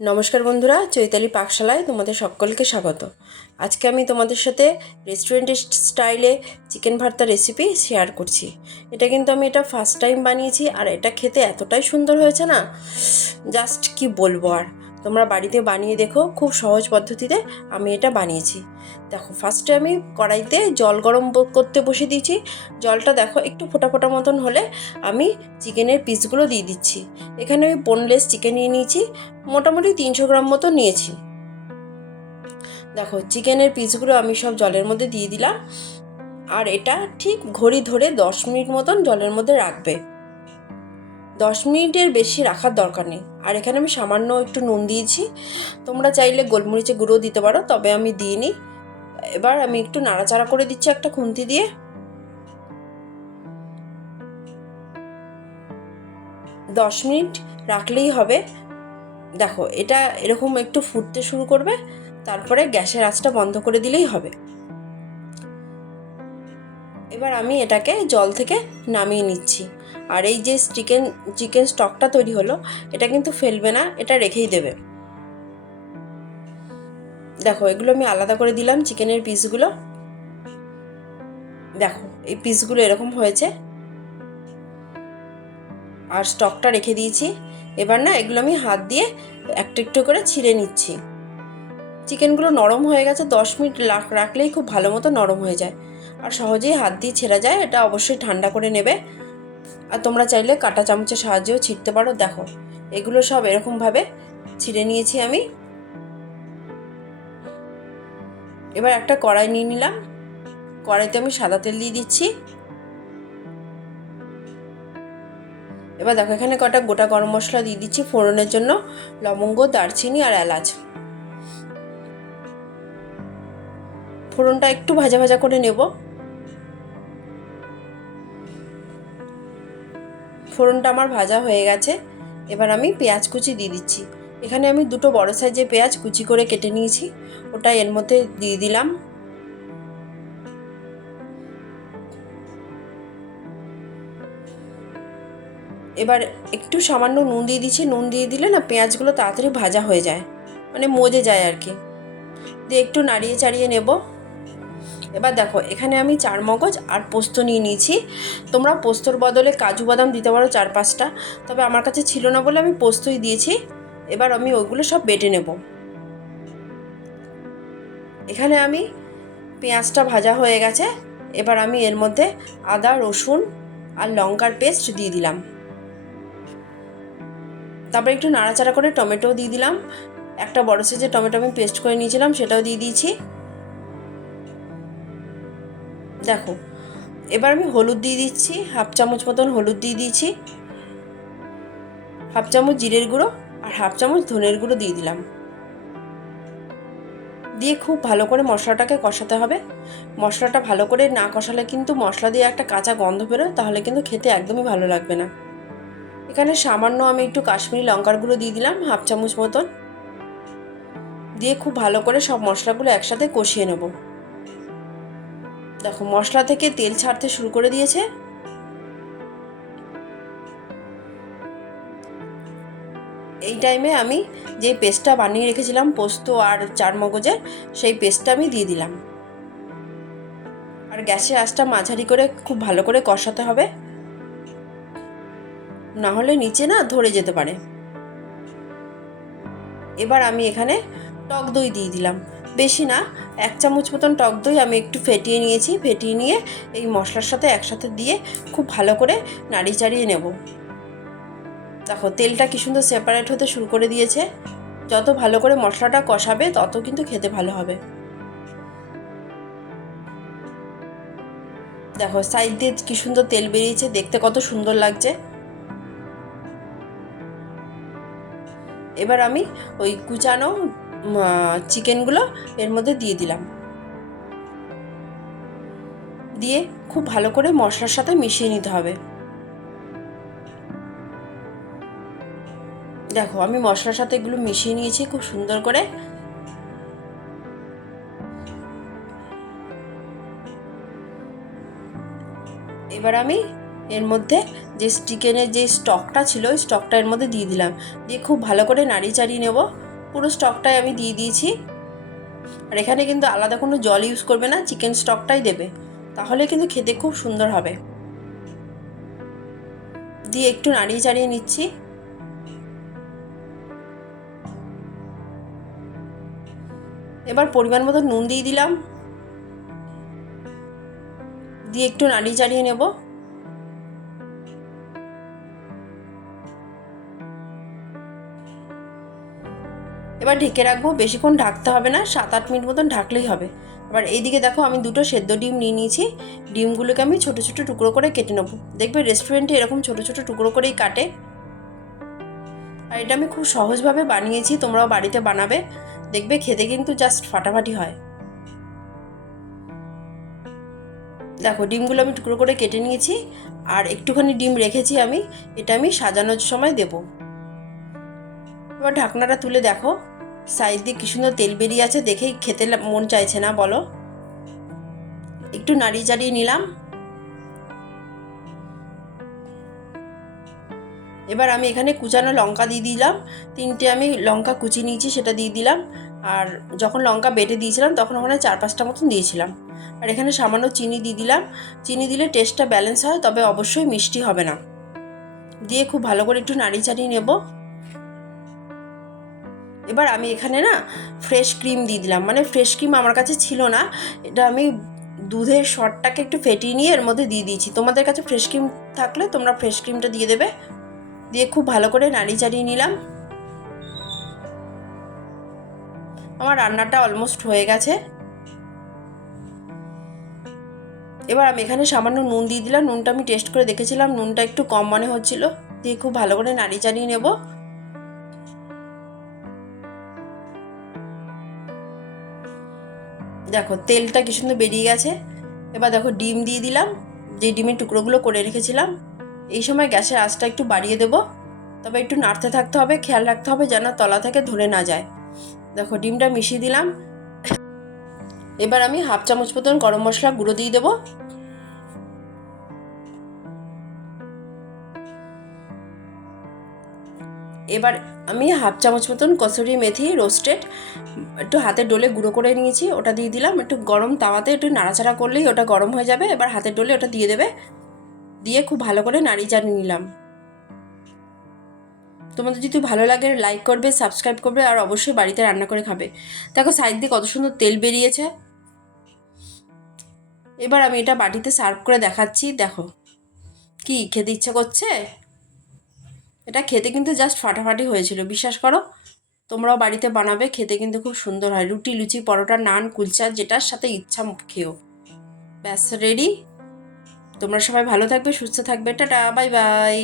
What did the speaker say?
নমস্কার বন্ধুরা, চৈতালি পাকশালায় তোমাদের সকলকে স্বাগত। আজকে আমি তোমাদের সাথে রেস্টুরেন্ট স্টাইলে চিকেন ভর্তা রেসিপি শেয়ার করছি। এটা কিন্তু আমি এটা ফার্স্ট টাইম বানিয়েছি আর এটা খেতে এতটাই সুন্দর হয়েছে না জাস্ট কি বলব আর। তোমরা বাড়িতে বানিয়ে দেখো, খুব সহজ পদ্ধতিতে আমি এটা বানিয়েছি। দেখো ফার্স্টে আমি কড়াইতে জল গরম করতে বসে দিয়েছি। জলটা দেখো, একটু ফোটা ফোটা মতন হলে আমি চিকেনের পিসগুলো দিয়ে দিচ্ছি। এখানে আমি বোনলেস চিকেন নিয়ে নিয়েছি, মোটামুটি তিনশো গ্রাম মতো নিয়েছি। দেখো, চিকেনের পিসগুলো আমি সব জলের মধ্যে দিয়ে দিলাম। আর এটা ঠিক ঘড়ি ধরে দশ মিনিট মতন জলের মধ্যে রাখবে। দশ মিনিটের বেশি রাখার দরকার নেই। আর এখানে আমি সামান্য একটু নুন দিয়েছি। তোমরা চাইলে গোলমরিচের গুঁড়ো দিতে পারো, তবে আমি দিইনি। এবার আমি একটু নাড়াচাড়া করে দিচ্ছি একটা খুন্তি দিয়ে। দশ মিনিট রাখলেই হবে। দেখো, এটা এরকম একটু ফুটতে শুরু করবে, তারপরে গ্যাসের আঁচটা বন্ধ করে দিলেই হবে। এবার আমি এটাকে জল থেকে নামিয়ে নিচ্ছি। আর এই যে চিকেন চিকেন স্টকটা তৈরি হলো, এটা কিন্তু ফেলবে না, এটা রেখেই দেবে। দেখো, এগুলো আমি আলাদা করে দিলাম চিকেনের পিসগুলো। দেখো, এই পিসগুলো এরকম হয়েছে। আর স্টকটা রেখে দিয়েছি। এবার না, এগুলো আমি হাত দিয়ে একটু একটু করে ছিঁড়ে নিচ্ছি। চিকেনগুলো নরম হয়ে গেছে, দশ মিনিট রাখ- রাখলেই খুব ভালো মতো নরম হয়ে যায়। আর সহজেই হাত দিয়ে ছেঁড়া যায়, এটা অবশ্যই ঠান্ডা করে নেবে। আর তোমরা চাইলে কাঁটা চামচের সাহায্যেও ছিঁড়তে পারো, দেখো। এগুলো সব এরকমভাবে ছিঁড়ে নিয়েছি আমি। এবার একটা কড়াই নিয়ে নিলাম। কড়াইতে আমি সাদা তেল দিয়ে দিচ্ছি। এবার দেখো, এখানে কটা গোটা গরম মশলা দিয়ে দিচ্ছি ফোড়নের জন্য। লবঙ্গ, দারচিনি আর এলাচ। ফোড়নটা একটু ভাজা ভাজা করে নেব। ফোড়নটা আমার ভাজা হয়ে গেছে। এবার আমি পেঁয়াজ কুচি দিয়ে দিচ্ছি। এখানে আমি দুটো বড় সাইজের পেঁয়াজ কুচি করে কেটে নিয়েছি। ওটা এর মধ্যে দিয়ে দিলাম। এবার একটু সামান্য নুন দিয়ে দিচ্ছি। নুন দিয়ে দিলে না পেঁয়াজগুলো তাড়াতাড়ি ভাজা হয়ে যায়। মানে মজে যায় আর কি। দিয়ে একটু নাড়িয়ে চাড়িয়ে নেব। এবার দেখো, এখানে আমি চার মগজ আর পোস্ত নিয়ে নিয়েছি। তোমরা পোস্তর বদলে কাজু বাদাম দিতে পারো চার পাঁচটা তবে আমার কাছে ছিল না বলে আমি পোস্তই দিয়েছি। এবার আমি ওইগুলো সব বেটে নেব। এখানে আমি পেঁয়াজটা ভাজা হয়ে গেছে। এবার আমি এর মধ্যে আদা, রসুন আর লঙ্কার পেস্ট দিয়ে দিলাম। তারপরে একটু নাড়াচাড়া করে টমেটো দিয়ে দিলাম। একটা বড় সাইজের টমেটো আমি পেস্ট করে নিয়েছিলাম, সেটাও দিয়ে দিয়েছি। দেখো, এবার আমি হলুদ দিয়ে দিচ্ছি, হাফ চামচ মতন হলুদ দিয়ে দিয়েছি, হাফ চামচ জিরের গুঁড়ো আর হাফ চামচ ধনের গুঁড়ো দিয়ে দিলাম। দিয়ে খুব ভালো করে মশলাটাকে কষাতে হবে। মশলাটা ভালো করে না কষালে কিন্তু মশলা দিয়ে একটা কাঁচা গন্ধ বেরোয়, তাহলে কিন্তু খেতে একদমই ভালো লাগবে না। এখানে সামান্য আমি একটু কাশ্মীরি লঙ্কার গুঁড়ো দিয়ে দিলাম, হাফ চামচ মতন। দিয়ে খুব ভালো করে সব মশলাগুলো একসাথে কষিয়ে নেব। দেখো, মশলা থেকে তেল ছাড়তে শুরু করে দিয়েছে। এই টাইমে আমি যে পেস্টটা বানিয়ে রেখেছিলাম, পোস্ত আর চার মগজের, সেই পেস্টটা আমি দিয়ে দিলাম। আর গ্যাসের আঁচটা মাঝারি করে, খুব ভালো করে কষাতে হবে। না হলে নিচে না ধরে যেতে পারে। এবার আমি এখানে টক দই দিয়ে দিলাম। বেশি না, এক চামচ মতন টক দই আমি একটু ফেটিয়ে নিয়েছি, ফেটিয়ে নিয়ে এই মশলার সাথে একসাথে দিয়ে খুব ভালো করে নাড়িয়ে চাড়িয়ে নেব। দেখো, তেলটা কি সুন্দর সেপারেট হতে শুরু করে দিয়েছে। যত ভালো করে মশলাটা কষাবে, তত কিন্তু খেতে ভালো হবে। দেখো সাইড দিয়ে কি সুন্দর তেল বেরিয়েছে, দেখতে কত সুন্দর লাগছে। এবার আমি ওই কুচানো চিকেনগুলো এর মধ্যে দিয়ে দিলাম। দিয়ে খুব ভালো করে মশলার সাথে মিশিয়ে নিতে হবে। দেখো, আমি মশলার সাথে এগুলো মিশিয়ে নিয়েছি খুব সুন্দর করে। এবার আমি এর মধ্যে যে চিকেনের যে স্টকটা ছিল, ওই স্টকটা এর মধ্যে দিয়ে দিলাম। দিয়ে খুব ভালো করে নাড়িয়ে চাড়িয়ে নেব। পুরো স্টকটাই আমি দিয়ে দিয়েছি। আর এখানে কিন্তু আলাদা কোনো জল ইউজ করবে না চিকেন স্টকটাই দেবে। তাহলে কিন্তু খেতে খুব সুন্দর হবে। দিয়ে একটু নাড়িয়ে চাড়িয়ে নিচ্ছি। এবার পরিমাণ মতো নুন দিয়ে দিলাম। দিয়ে একটু নাড়িয়ে চাড়িয়ে নেব। এবার ঢেকে রাখব, বেশিক্ষণ ঢাকতে হবে না, সাত আট মিনিট মতন ঢাকলেই হবে। এবার এইদিকে দেখো আমি দুটো সেদ্ধ ডিম নিয়ে নিয়েছি, ডিমগুলোকে আমি ছোটো ছোটো টুকরো করে কেটে নেব। দেখবে রেস্টুরেন্টে এরকম ছোটো ছোটো টুকরো করেই কাটে। আর এটা আমি খুব সহজভাবে বানিয়েছি, তোমরাও বাড়িতে বানাবে। দেখবে খেতে কিন্তু জাস্ট ফাটাফাটি হয়। দেখো, ডিমগুলো আমি টুকরো করে কেটে নিয়েছি, আর একটুখানি ডিম রেখেছি আমি, এটা আমি সাজানোর সময় দেব। এবার ঢাকনাটা তুলে দেখো। সাইড দিয়ে কি সুন্দর তেল বেরিয়ে আছে দেখেই খেতে মন চাইছে না, বলো। একটু নাড়িয়ে চাড়িয়ে নিলাম। এবার আমি এখানে কুচানো লঙ্কা দিয়ে দিলাম। তিনটে আমি লঙ্কা কুচি নিয়েছি, সেটা দিয়ে দিলাম। আর যখন লঙ্কা বেটে দিয়েছিলাম, তখন ওখানে চার পাঁচটা মতন দিয়েছিলাম। আর এখানে সামান্য চিনি দিয়ে দিলাম। চিনি দিলে টেস্টটা ব্যালেন্স হয়, তবে অবশ্যই মিষ্টি হবে না। দিয়ে খুব ভালো করে একটু নাড়িয়ে চাড়িয়ে নেব। এবার আমি এখানে না ফ্রেশ ক্রিম দিয়ে দিলাম। মানে ফ্রেশ ক্রিম আমার কাছে ছিল না। এটা আমি দুধের শটটাকে একটু ফেটিয়ে নিয়ে এর মধ্যে দিয়ে দিয়েছি। তোমাদের কাছে ফ্রেশ ক্রিম থাকলে তোমরা ফ্রেশ ক্রিমটা দিয়ে দেবে। দিয়ে খুব ভালো করে নাড়ি চাড়িয়ে নিলাম। আমার রান্নাটা অলমোস্ট হয়ে গেছে। এবার আমি এখানে সামান্য নুন দিয়ে দিলাম। নুনটা আমি টেস্ট করে দেখেছিলাম। নুনটা একটু কম মনে হচ্ছিল। দিয়ে খুব ভালো করে নাড়ি চাড়িয়ে নেব। দেখো, তেলটা কি সুন্দর বেরিয়ে গেছে। এবার দেখো, ডিম দিয়ে দিলাম। যে ডিমের টুকরোগুলো করে রেখেছিলাম, এই সময় গ্যাসের আঁচটা একটু বাড়িয়ে দেবো। তবে একটু নাড়তে থাকতে হবে, খেয়াল রাখতে হবে যেন তলা থেকে ধরে না যায়। দেখো, ডিমটা মিশিয়ে দিলাম। এবার আমি হাফ চামচ মতন গরম মশলা গুঁড়ো দিয়ে দেবো। এবার আমি হাফ চামচ মতন কসুরি মেথি রোস্টেড একটু হাতে ডোলে গুঁড়ো করে নিয়েছি, ওটা দিয়ে দিলাম, একটু গরম তাওয়াতে একটু নাড়াচাড়া করলেই ওটা গরম হয়ে যাবে, এবার হাতে ডোলে ওটা দিয়ে দেবে, দিয়ে খুব ভালো করে নাড়িয়ে চাড়িয়ে নিলাম। তোমাদের যদি ভালো লাগে লাইক করবে সাবস্ক্রাইব করবে, আর অবশ্যই বাড়িতে রান্না করে খাবে। দেখো সাইড দিয়ে কত সুন্দর তেল বেরিয়েছে। এবার আমি এটা বাটিতে সার্ভ করে দেখাচ্ছি, দেখো। কি, খেতে ইচ্ছা করছে? এটা খেতে কিন্তু জাস্ট ফাটাফাটি হয়েছিল। বিশ্বাস করো, তোমরাও বাড়িতে বানাবে, খেতে কিন্তু খুব সুন্দর হয়। রুটি, লুচি, পরোটা, নান, কুলচা, যেটার সাথে ইচ্ছা খেও। ব্যাস রেডি তোমরা সবাই ভালো থাকবে, সুস্থ থাকবে। Tata bye bye